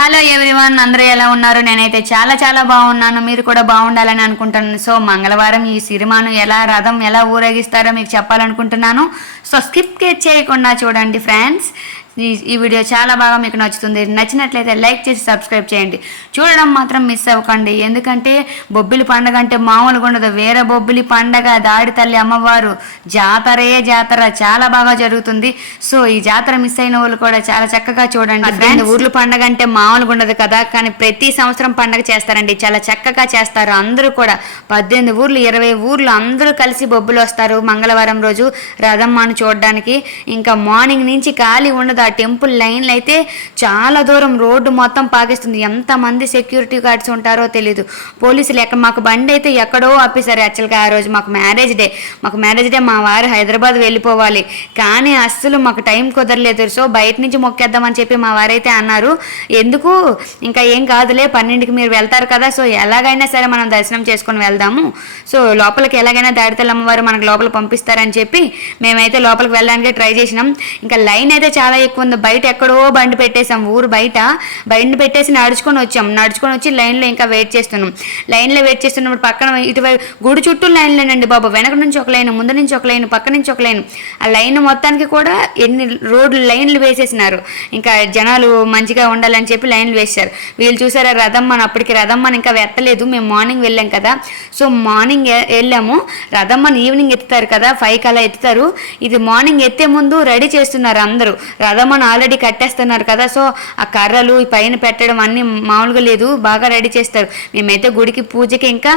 Hello everyone అందరూ ఎలా ఉన్నారు? నేనైతే చాలా చాలా బాగున్నాను. మీరు కూడా బాగుండాలని అనుకుంటున్నాను. సో మంగళవారం ఈ సినిమాను ఎలా రథం ఎలా ఊరేగిస్తారో మీకు చెప్పాలనుకుంటున్నాను. సో స్కిప్ చేయకుండా చూడండి ఫ్రెండ్స్ ఈ ఈ వీడియో చాలా బాగా మీకు నచ్చుతుంది. నచ్చినట్లయితే లైక్ చేసి సబ్స్క్రైబ్ చేయండి. చూడడం మాత్రం మిస్ అవ్వకండి. ఎందుకంటే బొబ్బిలి పండగ అంటే మామూలుగా ఉండదు. వేరే బొబ్బిలి పండగ దాడి తల్లి అమ్మవారు జాతరే జాతర చాలా బాగా జరుగుతుంది. సో ఈ జాతర మిస్ అయిన వాళ్ళు కూడా చాలా చక్కగా చూడండి. ఫ్రెండ్ ఊర్లు పండగ అంటే మామూలుగా ఉండదు కదా. కానీ ప్రతి సంవత్సరం పండగ చేస్తారండి. చాలా చక్కగా చేస్తారు. అందరూ కూడా పద్దెనిమిది ఊర్లు ఇరవై ఊర్లు అందరూ కలిసి బొబ్బులు వస్తారు మంగళవారం రోజు రథమ్మను చూడడానికి. ఇంకా మార్నింగ్ నుంచి ఖాళీ ఉండదు. ఆ టెంపుల్ లైన్లు అయితే చాలా దూరం రోడ్డు మొత్తం పాకిస్తుంది. ఎంతమంది సెక్యూరిటీ గార్డ్స్ ఉంటారో తెలియదు పోలీసులు ఎక్కడ మాకు బండి అయితే ఎక్కడో ఆపేశారు యాక్చువల్గా ఆ రోజు. మాకు మ్యారేజ్ డే. మాకు మ్యారేజ్ డే మా వారు హైదరాబాద్ వెళ్ళిపోవాలి. కానీ అస్సలు మాకు టైం కుదరలేదు. సో బయట నుంచి మొక్కేద్దామని చెప్పి మా వారైతే అన్నారు. ఎందుకు? ఇంకా ఏం కాదులే పన్నెండుకి మీరు వెళ్తారు కదా. సో ఎలాగైనా సరే మనం దర్శనం చేసుకొని వెళ్దాము. సో లోపలికి ఎలాగైనా దాడితల అమ్మవారు మనకు లోపల పంపిస్తారని చెప్పి మేమైతే లోపలికి వెళ్ళడానికి ట్రై చేసినాం. ఇంకా లైన్ అయితే చాలా ఎక్కువ ఉంది బయట ఎక్కడో బండి పెట్టేసాం ఊరు బయట బండి పెట్టేసి నడుచుకొని వచ్చాం. నడుచుకొని వచ్చి లైన్లో ఇంకా వెయిట్ చేస్తున్నాం. లైన్లో వెయిట్ చేస్తున్నప్పుడు పక్కన ఇటువైపు గుడి చుట్టూ లైన్లేనండి బాబు. వెనక నుంచి ఒక లైన్ ముందు నుంచి ఒక లైన్ పక్క నుంచి ఒక లైన్. ఆ లైన్ మొత్తానికి కూడా ఎన్ని రోడ్లు లైన్లు వేసేసినారు. ఇంకా జనాలు మంచిగా ఉండాలని చెప్పి లైన్లు వేశారు. వీళ్ళు చూసారా రథమ్మని? అప్పటికి రథమ్మని ఇంకా వెత్తలేదు. మేము మార్నింగ్ వెళ్ళాం కదా. సో మార్నింగ్ వెళ్ళాము. రథమ్మని ఈవినింగ్ ఎత్తుతారు కదా. ఫైవ్ కల్లా ఎత్తుతారు. ఇది మార్నింగ్ ఎత్తే ముందు రెడీ చేస్తున్నారు అందరూ. రథమ్మని ఆల్రెడీ కట్టేస్తున్నారు కదా సో ఆ కర్రలు పైన పెట్టడం అన్ని మామూలుగా లేదు బాగా రెడీ చేస్తారు. మేమైతే గుడికి పూజకి ఇంకా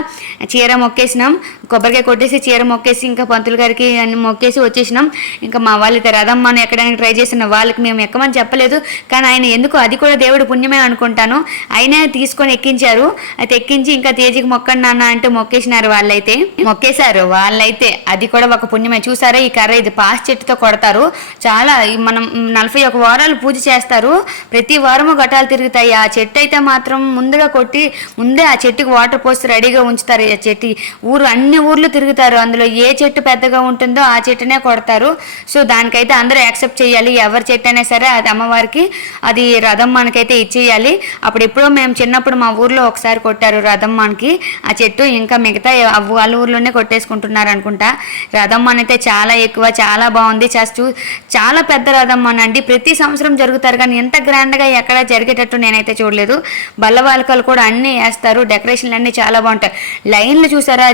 చీర మొక్కేసినాం. కొబ్బరికాయ కొట్టేసి చీర మొక్కేసి ఇంకా పంతులు గారికి అన్ని మొక్కేసి వచ్చేసినాం. ఇంకా మా వాళ్ళైతే రథమ్మను ఎక్కడానికి ట్రై చేసిన వాళ్ళకి మేము ఎక్కమని చెప్పలేదు. కానీ ఆయన ఎందుకు అది కూడా దేవుడు పుణ్యమే అనుకుంటాను. అయినా తీసుకొని ఎక్కించారు. అయితే ఎక్కించి ఇంకా తేజీకి మొక్కండి నాన్న అంటే మొక్కేసినారు వాళ్ళైతే. మొక్కేశారు వాళ్ళైతే. అది కూడా ఒక పుణ్యమే. చూసారా ఈ కర్ర ఇది పాస్ చెట్టుతో కొడతారు. చాలా మనం నలభై ఒక వారాలు పూజ చేస్తారు. ప్రతి వారము ఘటాలు తిరుగుతాయి. ఆ చెట్టు అయితే మాత్రం ముందుగా కొట్టి ముందే ఆ చెట్టుకి వాటర్ పోసి రెడీగా ఉంచుతారు. ఆ చెట్టు ఊరు అన్ని ఊర్లు తిరుగుతారు. అందులో ఏ చెట్టు పెద్దగా ఉంటుందో ఆ చెట్టునే కొడతారు. సో దానికైతే అందరూ యాక్సెప్ట్ చేయాలి. ఎవరి చెట్టు అయినా సరే అది అమ్మవారికి అది రథం మనకైతే ఇచ్చేయాలి. అప్పుడు ఎప్పుడో మేము చిన్నప్పుడు మా ఊర్లో ఒకసారి కొట్టారు రథం మనకి ఆ చెట్టు ఇంకా మిగతా వాళ్ళ ఊర్లోనే కొట్టేసుకుంటున్నారు అనుకుంటా. రథం అయితే చాలా ఎక్కువ చాలా బాగుంది. చూ చాలా పెద్ద రథం అండి. ప్రతి సంవత్సరం జరుగుతారు కానీ ఎంత గ్రాండ్గా ఎక్కడ జరిగేటట్టు నేనైతే చూడలేదు. బల్లవాలకలు కూడా అన్నీ వేస్తారు. డెకరేషన్లు అన్నీ చాలా బాగుంటాయి. లైన్లు చూసారా?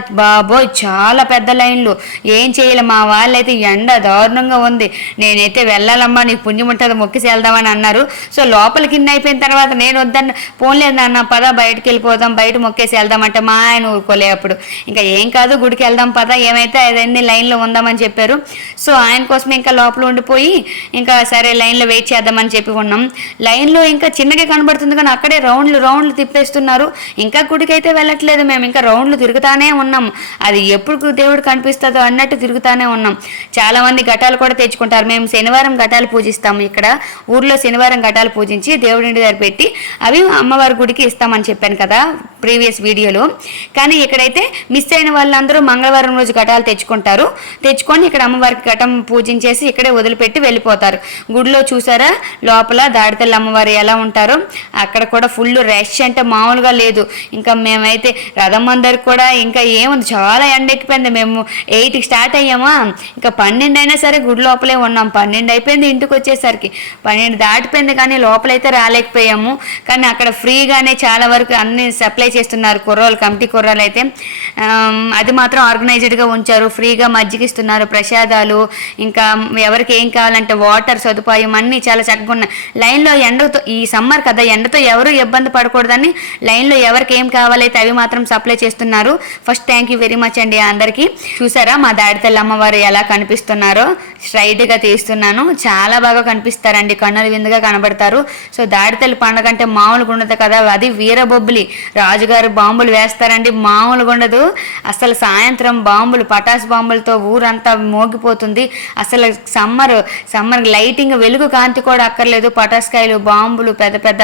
బాబోయ్ చాలా పెద్ద లైన్లు. ఏం చేయాలి మా వాళ్ళైతే ఎండ దారుణంగా ఉంది. నేనైతే వెళ్ళాలమ్మా నీకు పుణ్యం ఉంటుంది మొక్కిసి వెళ్దామని అన్నారు. సో లోపలికి ఇన్ని అయిపోయిన తర్వాత నేను వద్దన్న పోన్లేదు అన్న పద బయటకు వెళ్ళిపోదాం బయట మొక్కేసి వెళ్దామంటే మా ఆయన ఊరుకోలే అప్పుడు. ఇంకా ఏం కాదు గుడికి వెళ్దాం పద ఏమైతే అదన్నీ లైన్లో ఉందామని చెప్పారు. సో ఆయన కోసం ఇంకా లోపల ఉండిపోయి ఇంకా సరే లైన్లో వెయిట్ చేద్దామని చెప్పి ఉన్నాం. లైన్లో ఇంకా చిన్నగా కనబడుతుంది కానీ అక్కడే రౌండ్లు రౌండ్లు తిప్పేస్తున్నారు. ఇంకా గుడికి అయితే వెళ్ళట్లేదు మేము ఇంకా రౌండ్లు తిరుగుతానే ఉన్నాం. అది ఎప్పుడు దేవుడు కనిపిస్తుందో అన్నట్టు తిరుగుతానే ఉన్నాం. చాలా మంది ఘటాలు కూడా తెచ్చుకుంటారు. మేము శనివారం ఘటాలు పూజిస్తాము. ఇక్కడ ఊర్లో శనివారం ఘటాలు పూజించి దేవుడి దగ్గర పెట్టి అవి అమ్మవారి గుడికి ఇస్తామని చెప్పాను కదా ప్రీవియస్ వీడియోలో. కానీ ఇక్కడైతే మిస్ అయిన వాళ్ళందరూ మంగళవారం రోజు ఘటాలు తెచ్చుకుంటారు. తెచ్చుకొని ఇక్కడ అమ్మవారికి ఘటం పూజించేసి ఇక్కడే వదిలిపెట్టి వెళ్ళిపోతారు. గుడిలో చూసారా? లోపల దాడితల్లి అమ్మవారు ఎలా ఉంటారో? అక్కడ కూడా ఫుల్ రష్ అంటే మామూలుగా లేదు. ఇంకా మేమైతే రథం అందరికి కూడా ఇంకా ఏముంది? చాలా ఎండ ఎక్కిపోయింది మేము ఎయిట్కి స్టార్ట్ అయ్యామా? ఇంకా పన్నెండు అయినా సరే గుడి లోపలే ఉన్నాం. పన్నెండు అయిపోయింది ఇంటికి వచ్చేసరికి. పన్నెండు దాటిపోయింది కానీ లోపలైతే రాలేకపోయాము. కానీ అక్కడ ఫ్రీగానే చాలా వరకు అన్ని సప్లై చేస్తున్నారు. కుర్రోలు కమిటీ కుర్రాలు అయితే అది మాత్రం ఆర్గనైజ్డ్గా ఉంచారు. ఫ్రీగా మజ్జిగ ఇస్తున్నారు ప్రసాదాలు ఇంకా ఎవరికి ఏం కావాలంటే వాటర్ సదుపాయం అన్నీ చాలా చక్కగా ఉన్నాయి. లైన్లో ఎండతో ఈ సమ్మర్ కదా ఎండతో ఎవరు ఇబ్బంది పడకూడదని లైన్లో ఎవరికి ఏం కావాలైతే అవి మాత్రం సప్లై చేస్తున్నారు. First thank you very much అండి అందరికీ. చూసారా మా దాడి దాడితల్లి అమ్మవారు ఎలా కనిపిస్తున్నారో? స్ట్రైట్గా తీస్తున్నాను. చాలా బాగా కనిపిస్తారండి. కన్నులు విందుగా కనబడతారు. సో దాడితల్లి పండగ అంటే మామూలుగా ఉండదు కదా. అది వీరబొబ్బిలి రాజుగారు బాంబులు వేస్తారండి. మామూలుగా ఉండదు. అసలు సాయంత్రం బాంబులు పటాస్ బాంబులతో ఊరంతా మోగిపోతుంది. అసలు సమ్మర్ సమ్మర్ లైటింగ్ వెలుగు కాంతి కూడా అక్కర్లేదు. పటాస్కాయలు బాంబులు పెద్ద పెద్ద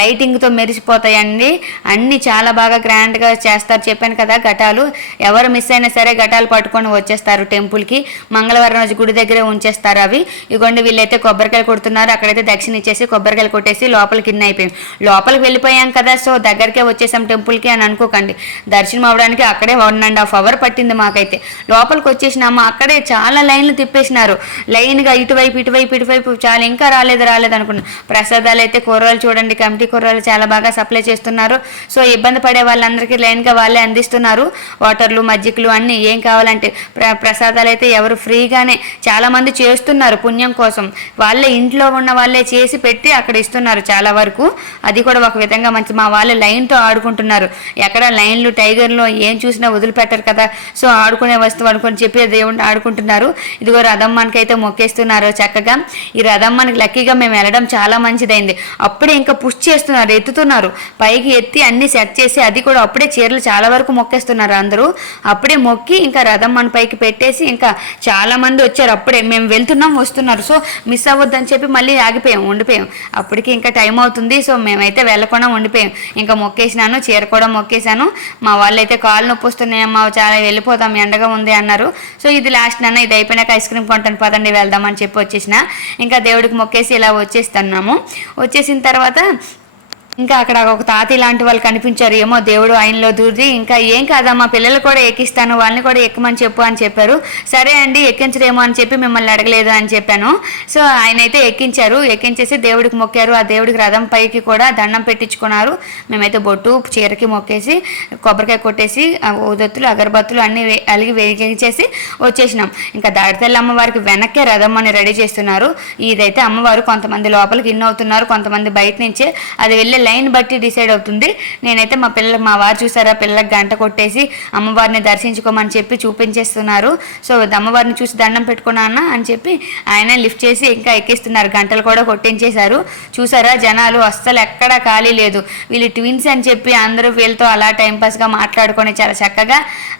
లైటింగ్తో మెరిసిపోతాయండి. అన్నీ చాలా బాగా గ్రాండ్గా చేస్తారు. చెప్పాను కదా ఘటాలు. ఎవరు మిస్ అయినా సరే ఘటాలు పట్టుకొని వచ్చేస్తారు టెంపుల్కి మంగళవారం రోజు గుడి దగ్గరే ఉంచేస్తారు అవి. ఇగోండి వీళ్ళైతే కొబ్బరికాయలు కొడుతున్నారు. అక్కడైతే దక్షిణ ఇచ్చేసి కొబ్బరికాయలు కొట్టేసి లోపలికి ఇన్ని అయిపోయాం లోపలికి వెళ్ళిపోయాం కదా సో దగ్గరికే వచ్చేసాం టెంపుల్కి అని అనుకోకండి. దర్శనం అవ్వడానికి అక్కడే వన్ అండ్ హాఫ్ అవర్ పట్టింది మాకైతే. లోపలికి వచ్చేసినాము అక్కడే చాలా లైన్లు తిప్పేసినారు. లైన్గా ఇటువైపు ఇటువైపు ఇటువైపు చాలా ఇంకా రాలేదు రాలేదు అనుకున్నాను ప్రసాదాలు అయితే కూరలు చూడండి కమిటీ కూరలు చాలా బాగా సప్లై చేస్తున్నారు. సో ఇబ్బంది పడే వాళ్ళందరికీ లైన్గా వాళ్ళే అందిస్తున్నారు. వాటర్లు మజ్జిగలు అన్నీ ఏం కావాలంటే ప్ర ప్రసాదాలు అయితే ఎవరు ఫ్రీగానే చాలామంది చేస్తున్నారు పుణ్యం కోసం. వాళ్ళే ఇంట్లో ఉన్న వాళ్ళే చేసి పెట్టి అక్కడ ఇస్తున్నారు చాలా వరకు. అది కూడా ఒక విధంగా మంచి మా వాళ్ళు లైన్తో ఆడుకుంటున్నారు. ఎక్కడ లైన్లు టైగర్లు ఏం చూసినా వదిలిపెట్టరు కదా. సో ఆడుకునే వస్తువు అనుకొని చెప్పి దేవుడిని ఆడుకుంటున్నారు. ఇదిగో రథమ్మనికైతే అయితే మొక్కేస్తున్నారు చక్కగా. ఈ రథమ్మనికి లక్కీగా మేము వెళ్ళడం చాలా మంచిదైంది. అప్పుడే ఇంకా పుష్ చేస్తున్నారు ఎత్తుతున్నారు. పైకి ఎత్తి అన్ని సెట్ చేసి అది కూడా అప్పుడే చీరలు చాలా వరకు మొక్కేస్తున్నారు అందరూ. అప్పుడే మొక్కి ఇంకా రథం మన పైకి పెట్టేసి ఇంకా చాలా మంది వచ్చారు. అప్పుడే మేము వెళ్తున్నాం వస్తున్నారు. సో మిస్ అవ్వద్దని చెప్పి మళ్ళీ ఆగిపోయాం ఉండిపోయాం. అప్పటికి ఇంకా టైం అవుతుంది. సో మేమైతే వెళ్ళకుండా ఉండిపోయాం. ఇంకా మొక్కేసినాను చీర కూడా మొక్కేశాను. మా వాళ్ళు అయితే కాళ్ళు నొప్పి వస్తున్నాయమ్మా చాలా వెళ్ళిపోతాం ఎండగా ఉంది అన్నారు. సో ఇది లాస్ట్ నాన్న ఇది అయిపోయినాక ఐస్ క్రీమ్ కొంటాను పదండి వెళ్దామని చెప్పి వచ్చేసిన. ఇంకా దేవుడికి మొక్కేసి ఇలా వచ్చేస్తున్నాము వచ్చేసిన తర్వాత ఇంకా అక్కడ ఒక తాతి లాంటి వాళ్ళు కనిపించారు. ఏమో దేవుడు ఆయనలో దూరి ఇంకా ఏం కాదమ్మా పిల్లలు కూడా ఎక్కిస్తాను వాళ్ళని కూడా ఎక్కమని చెప్పు అని చెప్పారు. సరే అండి ఎక్కించరేమో అని చెప్పి మిమ్మల్ని అడగలేదు అని చెప్పాను. సో ఆయన అయితే ఎక్కించారు. ఎక్కించేసి దేవుడికి మొక్కారు. ఆ దేవుడికి రథం పైకి కూడా దండం పెట్టించుకున్నారు. మేమైతే బొట్టు చీరకి మొక్కేసి కొబ్బరికాయ కొట్టేసి ఉదత్తులు అగరబత్తులు అన్ని అలిగి వేగించేసి వచ్చేసినాం. ఇంకా దాడితల్లి అమ్మవారికి వెనక్కే రథం అని రెడీ చేస్తున్నారు. ఇదైతే అమ్మవారు కొంతమంది లోపలికి ఇన్ అవుతున్నారు కొంతమంది బయట నుంచే అది వెళ్ళే లైన్ బట్టి డిసైడ్ అవుతుంది. నేనైతే మా పిల్లలకు మా వారు చూసారా పిల్లలకు గంట కొట్టేసి అమ్మవారిని దర్శించుకోమని చెప్పి చూపించేస్తున్నారు. సో అమ్మవారిని చూసి దండం పెట్టుకున్నానా అని చెప్పి ఆయన లిఫ్ట్ చేసి ఇంకా ఎక్కిస్తున్నారు. గంటలు కూడా కొట్టించేశారు. చూసారా జనాలు అస్సలు ఎక్కడా ఖాళీ లేదు. వీళ్ళు ట్విన్స్ అని చెప్పి అందరూ వీళ్ళతో అలా టైంపాస్గా మాట్లాడుకొని చాలా చక్కగా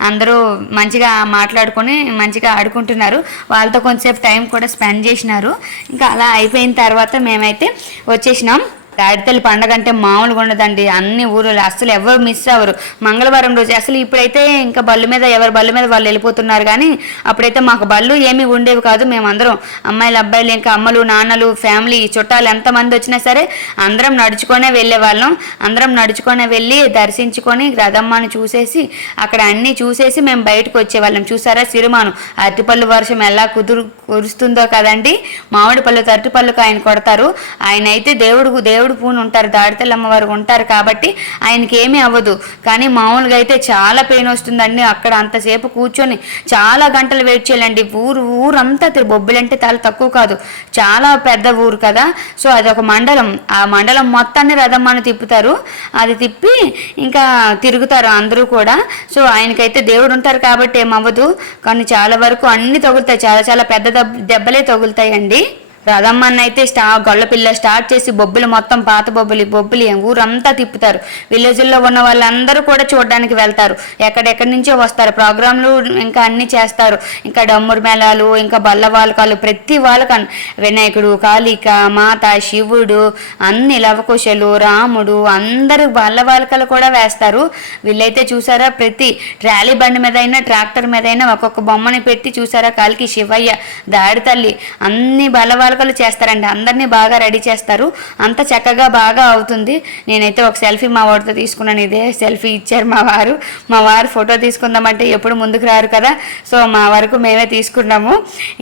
అందరూ మంచిగా మాట్లాడుకొని మంచిగా ఆడుకుంటున్నారు. వాళ్ళతో కొంతసేపు టైం కూడా స్పెండ్ చేసినారు. ఇంకా అలా అయిపోయిన తర్వాత మేమైతే వచ్చేసినాం. తాడితల్లి పండగ అంటే మామూలుగా ఉండదండి. అన్ని ఊళ్ళో అసలు ఎవరు మిస్ అవ్వరు. మంగళవారం రోజు అసలు ఇప్పుడైతే ఇంకా బళ్ళు మీద ఎవరి బళ్ళు మీద వాళ్ళు వెళ్ళిపోతున్నారు కానీ అప్పుడైతే మాకు బళ్ళు ఏమీ ఉండేవి కాదు. మేమందరం అమ్మాయిలు అబ్బాయిలు ఇంకా అమ్మలు నాన్నలు ఫ్యామిలీ చుట్టాలు ఎంతమంది వచ్చినా సరే అందరం నడుచుకొనే వెళ్ళే వాళ్ళం. అందరం నడుచుకొనే వెళ్ళి దర్శించుకొని రథమ్మను చూసేసి అక్కడ అన్నీ చూసేసి మేము బయటకు వచ్చేవాళ్ళం. చూసారా సిరిమాను? అరటిపళ్ళు వర్షం ఎలా కుదురు కురుస్తుందో కదండి. మామిడి పళ్ళు అరటిపళ్ళుకు ఆయన కొడతారు. ఆయన అయితే దేవుడు దేవుడు దేవుడు పూని ఉంటారు దాడితల్లి అమ్మవారు ఉంటారు కాబట్టి ఆయనకి ఏమీ అవ్వదు. కానీ మామూలుగా అయితే చాలా పెయిన్ వస్తుందండి. అక్కడ అంతసేపు కూర్చొని చాలా గంటలు వెయిట్ చేయాలండి. ఊరు ఊరంతా తిరు బొబ్బిలంటే చాలా తక్కువ కాదు. చాలా పెద్ద ఊరు కదా. సో అది ఒక మండలం. ఆ మండలం మొత్తాన్ని రథమ్మని తిప్పుతారు. అది తిప్పి ఇంకా తిరుగుతారు అందరూ కూడా. సో ఆయనకైతే దేవుడు ఉంటారు కాబట్టి ఏమవ్వదు. కానీ చాలా వరకు అన్ని తగులుతాయి. చాలా చాలా పెద్ద దెబ్బ దెబ్బలే తగులుతాయండి. రథమ్మన్న అయితే స్టా గొల్ల పిల్ల స్టార్ట్ చేసి బొబ్బులు మొత్తం పాత బొబ్బులు బొబ్బులు ఊరంతా తిప్పుతారు. విలేజ్లో ఉన్న వాళ్ళందరూ కూడా చూడడానికి వెళ్తారు. ఎక్కడెక్కడి నుంచో వస్తారు. ప్రోగ్రాంలు ఇంకా అన్ని చేస్తారు. ఇంకా డమ్మురు మేళాలు ఇంకా బల్ల వాలకాలు ప్రతి వాళ్ళకు వినాయకుడు కాళిక మాత శివుడు అన్ని లవకుశలు రాముడు అందరూ బల్ల వాళ్ళకలు కూడా వేస్తారు. వీళ్ళైతే చూసారా? ప్రతి ట్రాలీ బండి మీద అయినా ట్రాక్టర్ మీద అయినా ఒక్కొక్క బొమ్మని పెట్టి చూసారా? కాలికి శివయ్య దాడి తల్లి అన్ని బలవాళ్ళకలు చేస్తారండి. అందరినీ బాగా రెడీ చేస్తారు. అంత చక్కగా బాగా అవుతుంది. నేనైతే ఒక సెల్ఫీ మా వాడితో తీసుకున్నాను. ఇదే సెల్ఫీ ఇచ్చారు మా వారు. మా వారు ఫోటో తీసుకుందామంటే ఎప్పుడు ముందుకు రారు కదా. సో మా వరకు మేమే తీసుకున్నాము.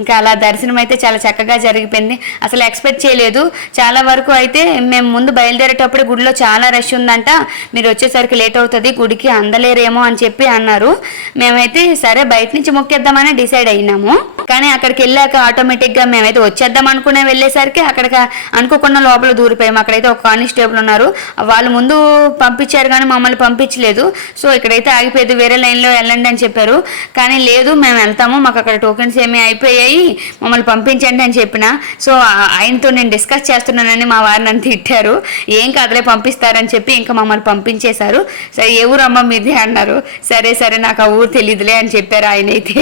ఇంకా అలా దర్శనం అయితే చాలా చక్కగా జరిగిపోయింది. అసలు ఎక్స్పెక్ట్ చేయలేదు. చాలా వరకు అయితే మేము ముందు బయలుదేరేటప్పుడు గుడిలో చాలా రష్ ఉందంట. మీరు వచ్చేసరికి లేట్ అవుతుంది. గుడికి అందలేరేమో అని చెప్పి అన్నారు. మేమైతే సరే బయట నుంచి మొక్కేద్దామని డిసైడ్ అయినాము. కానీ అక్కడికి వెళ్ళాక ఆటోమేటిక్గా మేమైతే వచ్చేద్దాం అనుకునే వెళ్ళేసరికి అక్కడికి అనుకోకుండా లోపల దూరిపోయాము అక్కడైతే ఒక కానిస్టేబుల్ ఉన్నారు. వాళ్ళు ముందు పంపించారు కానీ మమ్మల్ని పంపించలేదు. సో ఇక్కడైతే ఆగిపోయేది వేరే లైన్లో వెళ్ళండి అని చెప్పారు. కానీ లేదు మేము వెళ్తాము. మాకు అక్కడ టోకెన్స్ ఏమీ అయిపోయాయి. మమ్మల్ని పంపించండి అని చెప్పిన. సో ఆయనతో నేను డిస్కస్ చేస్తున్నానని మా వారు నన్ను తిట్టారు. ఏం కాదులే పంపిస్తారని చెప్పి ఇంకా మమ్మల్ని పంపించేశారు. సరే ఏ ఊరు అమ్మ మీది అన్నారు. సరే సరే నాకు ఆ ఊరు తెలియదులే అని చెప్పారు ఆయన అయితే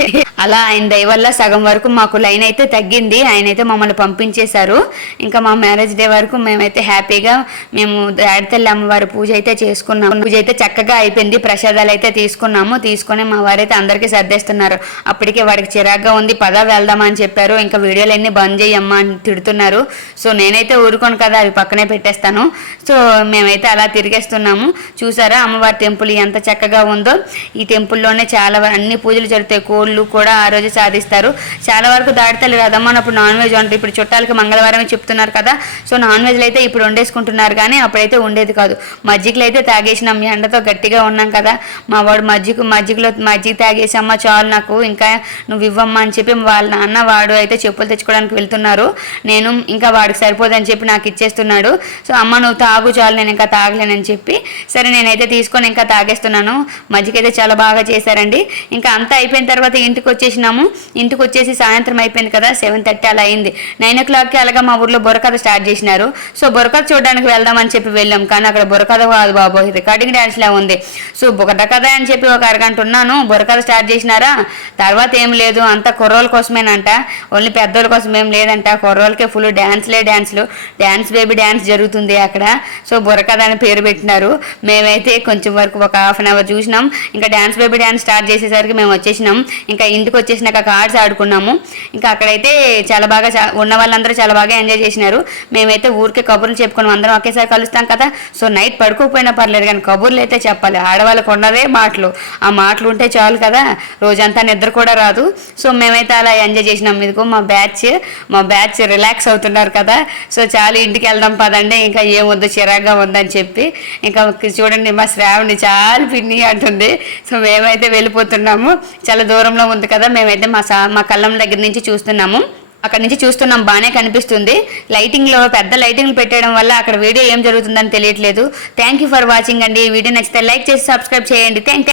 అలా ఆయన దయ వల్ల సగం వరకు మాకు లైన్ అయితే తగ్గింది. ఆయన అయితే మమ్మల్ని పంపించేశారు. ఇంకా మా మ్యారేజ్ డే వరకు మేమైతే హ్యాపీగా మేము దాడితల్లి అమ్మవారి పూజ అయితే చేసుకున్నాము. పూజ అయితే చక్కగా అయిపోయింది. ప్రసాదాలు అయితే తీసుకున్నాము. తీసుకొని మా వారైతే అందరికీ సర్దేస్తున్నారు. అప్పటికే వాడికి చిరాగ్గా ఉంది. పద వెళ్దామా అని చెప్పారు. ఇంకా వీడియోలు అన్ని బంద్ చేయమ్మా అని తిడుతున్నారు. సో నేనైతే ఊరుకోను కదా. అవి పక్కనే పెట్టేస్తాను. సో మేమైతే అలా తిరిగేస్తున్నాము. చూసారా అమ్మవారి టెంపుల్ ఎంత చక్కగా ఉందో. ఈ టెంపుల్లోనే చాలా అన్ని పూజలు జరుగుతాయి. కోళ్ళు కూడా ఆ రోజు సాధిస్తారు. చాలా వరకు దాడితల్లి రథమ్మన్నప్పుడు నాన్ వెజ్ వంట ఇప్పుడు చుట్టాలకి మంగళవారమే చెప్తున్నారు కదా. సో నాన్ వెజ్లు అయితే ఇప్పుడు వండేసుకుంటున్నారు కానీ అప్పుడైతే ఉండేది కాదు. మజ్జిగలు అయితే తాగేసినాం ఎండతో గట్టిగా ఉన్నాం కదా. మా వాడు మజ్జిగ మజ్జిగలో మజ్జిగ తాగేసమ్మా చాలు నాకు ఇంకా నువ్వు ఇవ్వమ్మా అని చెప్పి వాళ్ళ నాన్న వాడు అయితే చెప్పులు తెచ్చుకోవడానికి వెళ్తున్నారు. నేను ఇంకా వాడికి సరిపోదని చెప్పి నాకు ఇచ్చేస్తున్నాడు. సో అమ్మ నువ్వు తాగు చాలు నేను ఇంకా తాగలేనని చెప్పి సరే నేనైతే తీసుకొని ఇంకా తాగేస్తున్నాను. మజ్జిగ అయితే చాలా బాగా చేశారండి. ఇంకా అంతా అయిపోయిన తర్వాత ఇంటికి వచ్చేసినాము. ఇంటికి వచ్చేసి సాయంత్రం అయిపోయింది కదా సెవెన్ థర్టీ అలా అయింది. నైన్ ఓ క్లాక్కి అలాగే మా ఊర్లో బుర్రకథ స్టార్ట్ చేసినారు. సో బుర్రకథ చూడడానికి వెళ్దామని చెప్పి వెళ్ళాం. కానీ అక్కడ బుర్రకథ కాదు బాబు. రికార్డింగ్ డ్యాన్స్ లా ఉంది. సో బుర్రకథ అని చెప్పి ఒక అరగంట ఉన్నాను. బుర్రకథ స్టార్ట్ చేసినారా? తర్వాత ఏం లేదు. అంతా కుర్రోళ్ళ కోసమేనంట. ఓన్లీ పెద్దోళ్ళ కోసం ఏం లేదంట. కుర్రోళ్ళకే ఫుల్ డ్యాన్స్లే డ్యాన్స్లు డ్యాన్స్ బేబీ డ్యాన్స్ జరుగుతుంది అక్కడ. సో బుర్రకథ అని పేరు పెట్టినారు. మేమైతే కొంచెం వరకు ఒక హాఫ్ అన్ అవర్ చూసినాం. ఇంకా డ్యాన్స్ బేబీ డ్యాన్స్ స్టార్ట్ చేసేసరికి మేము వచ్చేసినాం. ఇంకా ఇంటికి వచ్చేసినాక కార్డ్స్ ఆడుకున్నాము. ఇంకా అక్కడైతే చాలా బాగా ఉన్న వాళ్ళందరూ చాలా బాగా ఎంజాయ్ చేసినారు. మేమైతే ఊరికే కబుర్లు చెప్పుకున్నాం అందరం ఒకేసారి కలుస్తాం కదా. సో నైట్ పడుకోకపోయినా పర్లేదు కానీ కబుర్లు అయితే చెప్పాలి. ఆడవాళ్ళకు ఉన్నదే మాటలు. ఆ మాటలు ఉంటే చాలు కదా. రోజంతా నిద్ర కూడా రాదు. సో మేమైతే అలా ఎంజాయ్ చేసినాం. ఇదిగో మా బ్యాచ్. మా బ్యాచ్ రిలాక్స్ అవుతున్నారు కదా. సో చాలా ఇంటికి వెళ్దాం పదండి. ఇంకా ఏమొద్దు చిరాగ్గా ఉందని చెప్పి. ఇంకా చూడండి మా శ్రావణి చాలా పిన్ని అంటుంది. సో మేమైతే వెళ్ళిపోతున్నాము. చాలా దూరంలో ఉంది కదా. మేమైతే మా సా మా కళ్ళం దగ్గర నుంచి చూస్తున్నాము. అక్కడ నుంచి చూస్తున్నాం బాగానే కనిపిస్తుంది. లైటింగ్లో పెద్ద లైటింగ్ పెట్టడం వల్ల అక్కడ వీడియో ఏం జరుగుతుందని తెలియట్లేదు. థ్యాంక్ యూ ఫర్ వాచింగ్ అండి. వీడియో నచ్చితే లైక్ చేసి సబ్స్క్రైబ్ చేయండి. థ్యాంక్